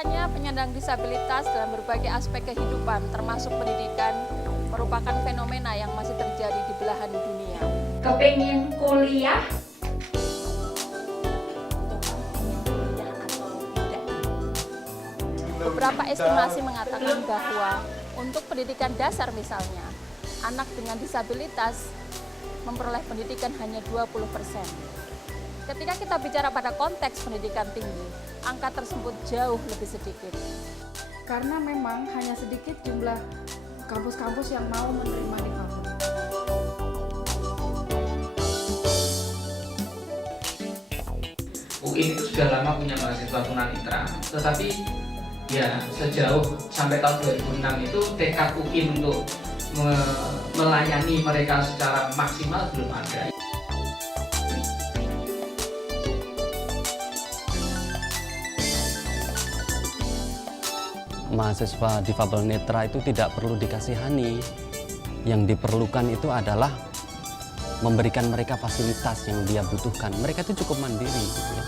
Diberikannya penyandang disabilitas dalam berbagai aspek kehidupan, termasuk pendidikan, merupakan fenomena yang masih terjadi di belahan dunia. Kepengen kuliah? Beberapa estimasi mengatakan bahwa untuk pendidikan dasar misalnya, anak dengan disabilitas memperoleh pendidikan hanya 20%. Ketika kita bicara pada konteks pendidikan tinggi, angka tersebut jauh lebih sedikit. Karena memang hanya sedikit jumlah kampus-kampus yang mau menerima difabel. UIN itu sudah lama punya mahasiswa tunanetra, tetapi ya sejauh sampai tahun 2006 itu tekad UIN untuk melayani mereka secara maksimal belum ada. Mahasiswa difabel netra itu tidak perlu dikasihani. Yang diperlukan itu adalah memberikan mereka fasilitas yang dia butuhkan. Mereka itu cukup mandiri gitu ya.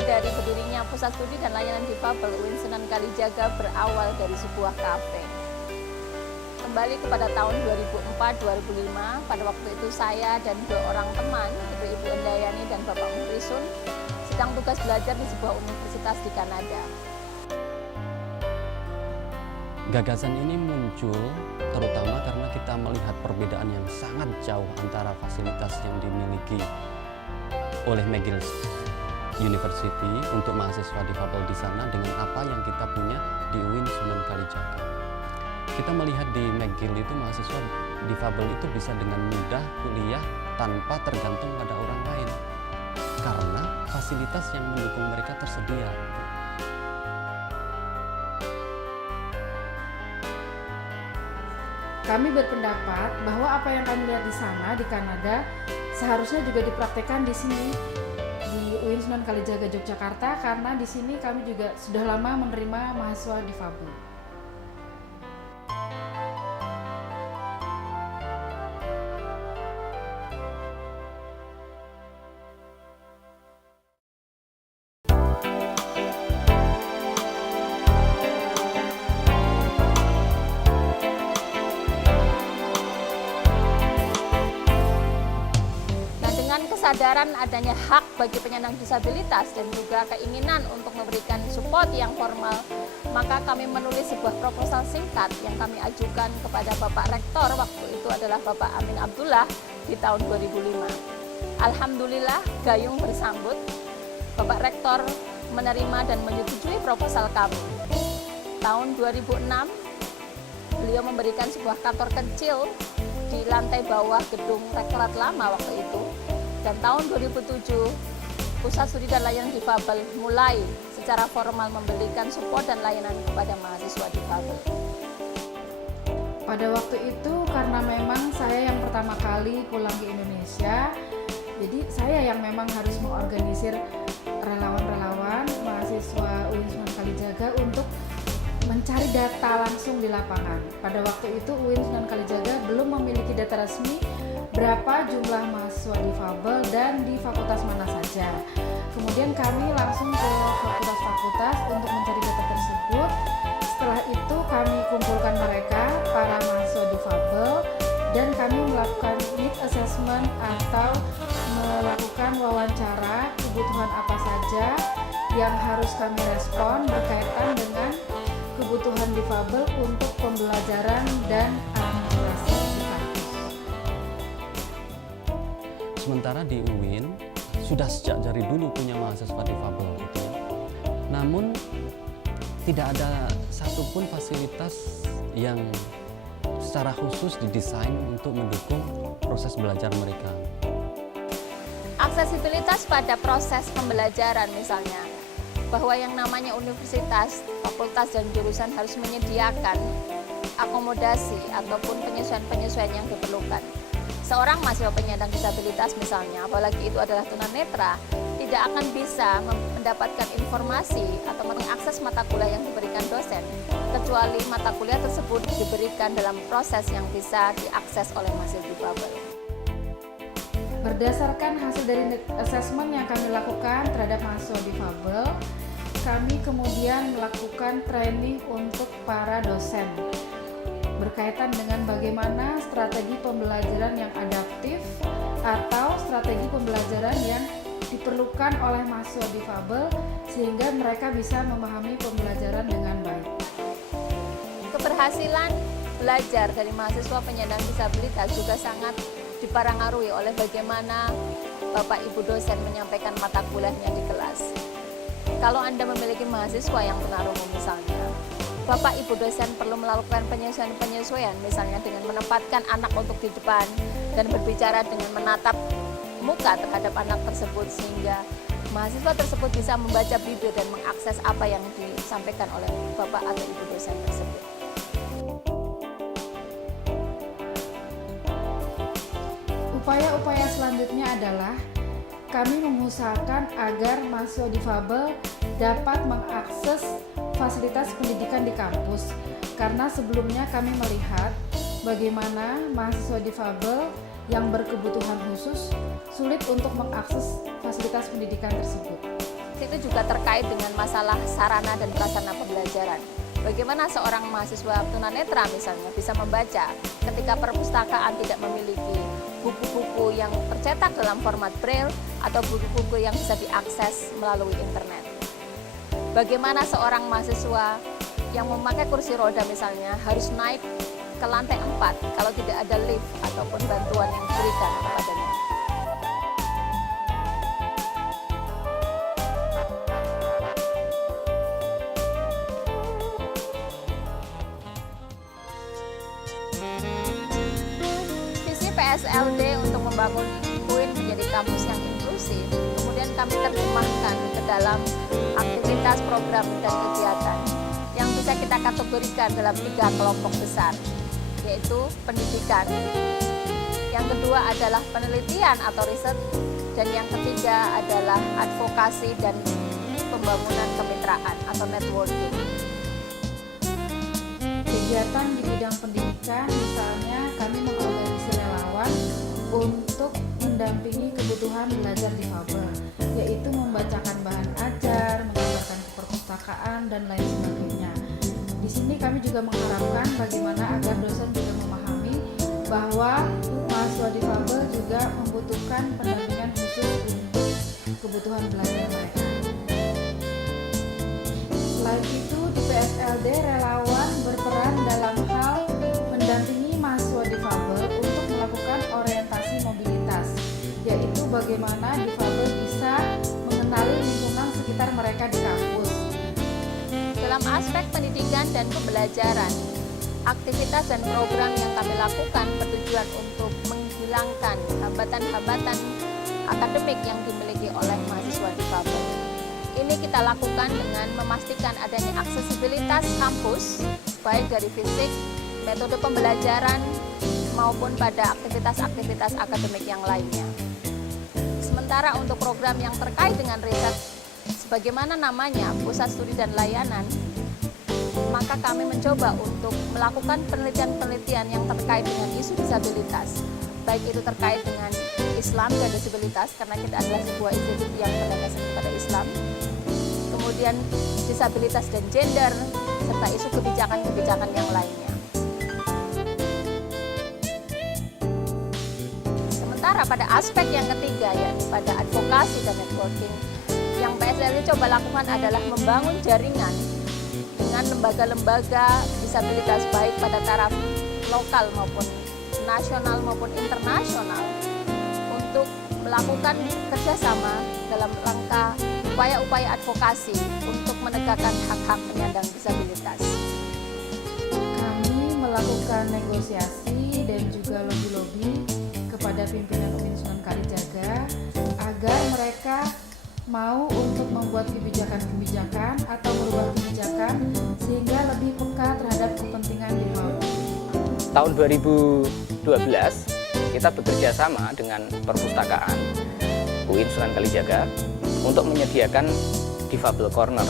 Dari berdirinya Pusat Studi dan Layanan Difabel UIN Sunan Kalijaga berawal dari sebuah kafe. Kembali kepada tahun 2004-2005, pada waktu itu saya dan 2 orang teman, Ibu Endayani dan Bapak Mukrisun, sedang tugas belajar di sebuah universitas di Kanada. Gagasan ini muncul terutama karena kita melihat perbedaan yang sangat jauh antara fasilitas yang dimiliki oleh McGill University untuk mahasiswa difabel di sana dengan apa yang kita punya di UIN Sunan Kalijaga. Kita melihat di McGill itu mahasiswa difabel itu bisa dengan mudah kuliah tanpa tergantung pada orang lain karena fasilitas yang mendukung mereka tersedia. Kami berpendapat bahwa apa yang kami lihat di sana di Kanada seharusnya juga dipraktekkan di sini di UIN Sunan Kalijaga Yogyakarta, karena di sini kami juga sudah lama menerima mahasiswa difabel. Kesadaran adanya hak bagi penyandang disabilitas dan juga keinginan untuk memberikan support yang formal, maka kami menulis sebuah proposal singkat yang kami ajukan kepada Bapak Rektor, waktu itu adalah Bapak Amin Abdullah, di tahun 2005. Alhamdulillah, gayung bersambut, Bapak Rektor menerima dan menyetujui proposal kami. Tahun 2006, beliau memberikan sebuah kantor kecil di lantai bawah gedung Rektorat lama waktu itu. Dan tahun 2007, Pusat Studi dan Layanan Difabel mulai secara formal memberikan support dan layanan kepada mahasiswa difabel. Pada waktu itu karena memang saya yang pertama kali pulang ke Indonesia, jadi saya yang memang harus mengorganisir relawan-relawan mahasiswa UIN Sunan Kalijaga untuk mencari data langsung di lapangan. Pada waktu itu UIN Sunan Kalijaga belum memiliki data resmi berapa jumlah mahasiswa difabel dan di fakultas mana saja. Kemudian kami langsung ke fakultas-fakultas untuk mencari data tersebut. Setelah itu kami kumpulkan mereka, para mahasiswa difabel, dan kami melakukan need assessment atau melakukan wawancara kebutuhan apa saja yang harus kami respon berkaitan dengan kebutuhan difabel untuk pembelajaran dan akumulasi di kampus. Sementara di UIN sudah sejak dari dulu punya mahasiswa difabel gitu ya. Namun tidak ada satupun fasilitas yang secara khusus didesain untuk mendukung proses belajar mereka. Aksesibilitas pada proses pembelajaran misalnya, bahwa yang namanya universitas, fakultas dan jurusan harus menyediakan akomodasi ataupun penyesuaian-penyesuaian yang diperlukan. Seorang mahasiswa penyandang disabilitas misalnya, apalagi itu adalah tunanetra, tidak akan bisa mendapatkan informasi atau mengakses mata kuliah yang diberikan dosen, kecuali mata kuliah tersebut diberikan dalam proses yang bisa diakses oleh mahasiswa difabel. Berdasarkan hasil dari need assessment yang kami lakukan terhadap mahasiswa difabel, kami kemudian melakukan training untuk para dosen berkaitan dengan bagaimana strategi pembelajaran yang adaptif atau strategi pembelajaran yang diperlukan oleh mahasiswa difabel sehingga mereka bisa memahami pembelajaran dengan baik. Keberhasilan belajar dari mahasiswa penyandang disabilitas juga sangat dipengaruhi oleh bagaimana Bapak Ibu dosen menyampaikan mata kuliahnya di kelas. Kalau Anda memiliki mahasiswa yang tunarungu misalnya, Bapak Ibu dosen perlu melakukan penyesuaian misalnya dengan menempatkan anak untuk di depan dan berbicara dengan menatap muka terhadap anak tersebut sehingga mahasiswa tersebut bisa membaca bibir dan mengakses apa yang disampaikan oleh Bapak atau Ibu dosen tersebut. Upaya-upaya selanjutnya adalah kami mengusahakan agar mahasiswa difabel dapat mengakses fasilitas pendidikan di kampus karena sebelumnya kami melihat bagaimana mahasiswa difabel yang berkebutuhan khusus sulit untuk mengakses fasilitas pendidikan tersebut. Itu juga terkait dengan masalah sarana dan prasarana pembelajaran. Bagaimana seorang mahasiswa tunanetra misalnya bisa membaca ketika perpustakaan tidak memiliki buku-buku yang tercetak dalam format braille atau buku-buku yang bisa diakses melalui internet. Bagaimana seorang mahasiswa yang memakai kursi roda misalnya harus naik ke lantai 4 kalau tidak ada lift ataupun bantuan yang diberikan kepadanya. Visi PSLD untuk membangun UIN menjadi kampus yang inklusif, kemudian kami terjemahkan ke dalam aktivitas, program, dan kegiatan yang bisa kita kategorikan dalam 3 kelompok besar, yaitu pendidikan, yang kedua adalah penelitian atau riset, dan yang ketiga adalah advokasi dan pembangunan kemitraan atau networking. Kegiatan di bidang pendidikan misalnya kami mengorganisir relawan untuk mendampingi kebutuhan belajar difabel, yaitu membacakan bahan ajar, mengajarkan ke perpustakaan, dan lain sebagainya. Di sini kami juga mengharapkan bagaimana agar dosen juga memahami bahwa mahasiswa difabel juga membutuhkan pendampingan khusus untuk kebutuhan belajar mereka. Selain itu, di PSLD relawan berperan dalam hal mendampingi mahasiswa difabel untuk melakukan orientasi mobilitas, yaitu bagaimana difabel bisa mengenali lingkungan sekitar mereka di kampus. Dalam aspek pendidikan dan pembelajaran, aktivitas dan program yang kami lakukan bertujuan untuk menghilangkan hambatan-hambatan akademik yang dimiliki oleh mahasiswa difabel. Ini kita lakukan dengan memastikan adanya aksesibilitas kampus, baik dari fisik, metode pembelajaran, maupun pada aktivitas-aktivitas akademik yang lainnya. Sementara untuk program yang terkait dengan riset, sebagaimana namanya Pusat Studi dan Layanan, maka kami mencoba untuk melakukan penelitian-penelitian yang terkait dengan isu disabilitas, baik itu terkait dengan Islam dan disabilitas, karena kita adalah sebuah institusi yang berdasarkan kepada Islam, kemudian disabilitas dan gender, serta isu kebijakan-kebijakan yang lainnya. Sementara pada aspek yang ketiga, yakni pada advokasi dan networking, yang PSLD coba lakukan adalah membangun jaringan dengan lembaga-lembaga disabilitas baik pada taraf lokal maupun nasional maupun internasional untuk melakukan kerjasama dalam rangka upaya-upaya advokasi untuk menegakkan hak-hak penyandang disabilitas. Kami melakukan negosiasi dan juga lobby-lobby kepada pimpinan UIN Sunan Kalijaga agar mereka mau untuk membuat kebijakan-kebijakan atau merubah kebijakan sehingga lebih peka terhadap kepentingan difabel. Tahun 2012 kita bekerja sama dengan perpustakaan UIN Sunan Kalijaga untuk menyediakan Difabel Corner.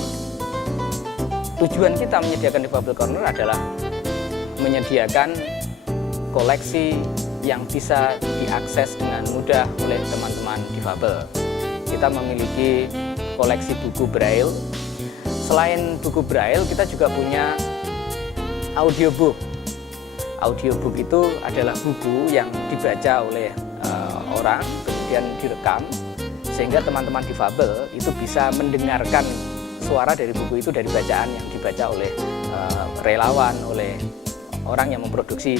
Tujuan kita menyediakan Difabel Corner adalah menyediakan koleksi yang bisa diakses dengan mudah oleh teman-teman difabel. Kita memiliki koleksi buku Braille. Selain buku Braille, kita juga punya audiobook. Audiobook itu adalah buku yang dibaca oleh orang, kemudian direkam, sehingga teman-teman difabel itu bisa mendengarkan suara dari buku itu dari bacaan yang dibaca oleh relawan, oleh orang yang memproduksi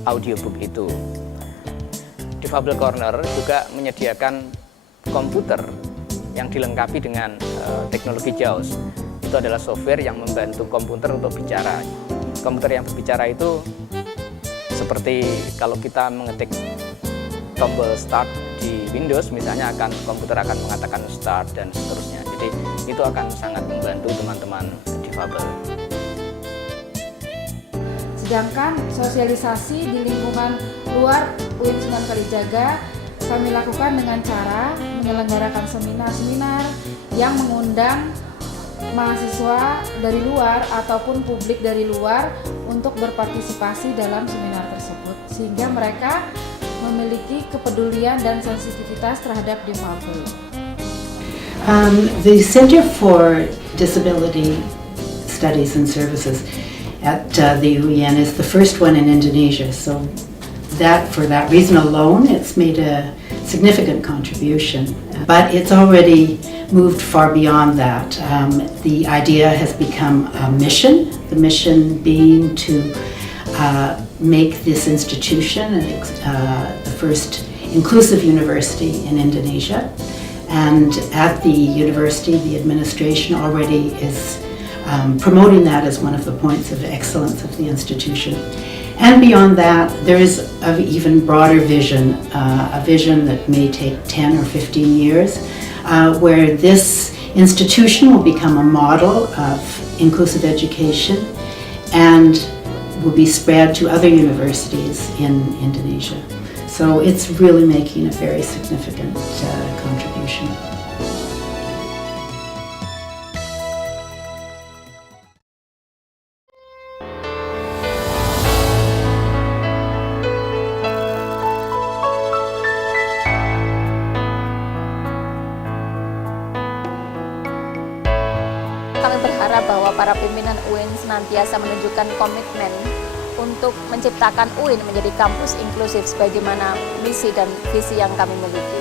audiobook itu. Difabel Corner juga menyediakan komputer yang dilengkapi dengan teknologi JAWS. Itu adalah software yang membantu komputer untuk bicara. Komputer yang berbicara itu seperti kalau kita mengetik tombol start di Windows misalnya, komputer akan mengatakan start dan seterusnya. Jadi itu akan sangat membantu teman-teman difabel. Sedangkan sosialisasi di lingkungan luar UIN Sunan Kalijaga kami lakukan dengan cara menyelenggarakan seminar-seminar yang mengundang mahasiswa dari luar ataupun publik dari luar untuk berpartisipasi dalam seminar tersebut, sehingga mereka memiliki kepedulian dan sensitivitas terhadap difabel. The Center for Disability Studies and Services at the UIN is the first one in Indonesia, so for that reason alone, it's made a significant contribution. But it's already moved far beyond that. The idea has become a mission, the mission being to make this institution the first inclusive university in Indonesia. And at the university, the administration already is promoting that as one of the points of excellence of the institution. And beyond that, there is an even broader vision, a vision that may take 10 or 15 years, where this institution will become a model of inclusive education and will be spread to other universities in Indonesia. So it's really making a very significant contribution. Kami berharap bahwa para pimpinan UIN senantiasa menunjukkan komitmen untuk menciptakan UIN menjadi kampus inklusif sebagaimana misi dan visi yang kami miliki.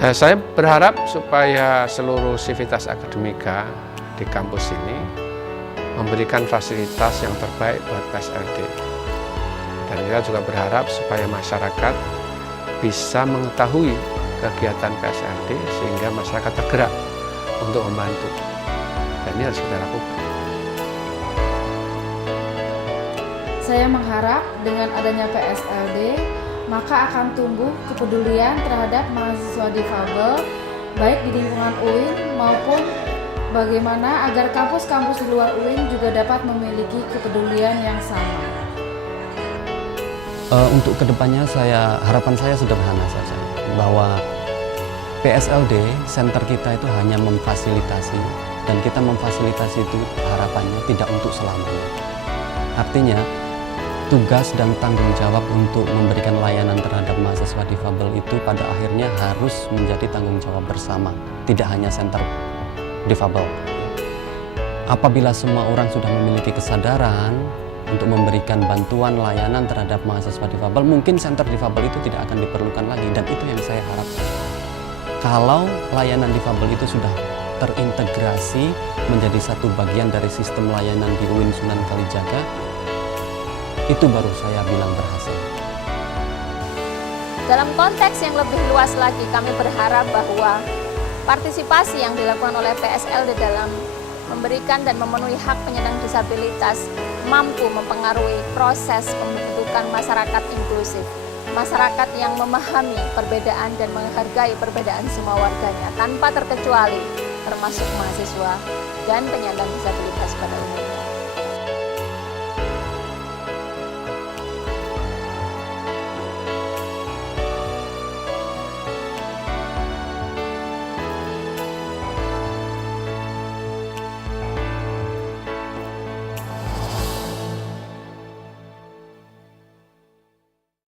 Ya, saya berharap supaya seluruh sivitas akademika di kampus ini memberikan fasilitas yang terbaik buat PSLD. Dan kita juga berharap supaya masyarakat bisa mengetahui kegiatan PSLD sehingga masyarakat tergerak untuk membantu. Dan ini harus kita lakukan. Saya mengharap dengan adanya PSLD, maka akan tumbuh kepedulian terhadap mahasiswa difabel, baik di lingkungan UIN maupun bagaimana agar kampus-kampus di luar UIN juga dapat memiliki kepedulian yang sama. Untuk kedepannya harapan saya sederhana saja, bahwa PSLD, center kita itu hanya memfasilitasi, dan kita memfasilitasi itu harapannya tidak untuk selamanya. Artinya, tugas dan tanggung jawab untuk memberikan layanan terhadap mahasiswa difabel itu pada akhirnya harus menjadi tanggung jawab bersama, tidak hanya center difabel. Apabila semua orang sudah memiliki kesadaran untuk memberikan bantuan layanan terhadap mahasiswa difabel, mungkin center difabel itu tidak akan diperlukan lagi, dan itu yang saya harapkan. Kalau layanan difabel itu sudah terintegrasi menjadi satu bagian dari sistem layanan di UIN Sunan Kalijaga, itu baru saya bilang berhasil. Dalam konteks yang lebih luas lagi, kami berharap bahwa partisipasi yang dilakukan oleh PSL di dalam memberikan dan memenuhi hak penyandang disabilitas mampu mempengaruhi proses pembentukan masyarakat inklusif, masyarakat yang memahami perbedaan dan menghargai perbedaan semua warganya tanpa terkecuali, termasuk mahasiswa dan penyandang disabilitas pada umumnya.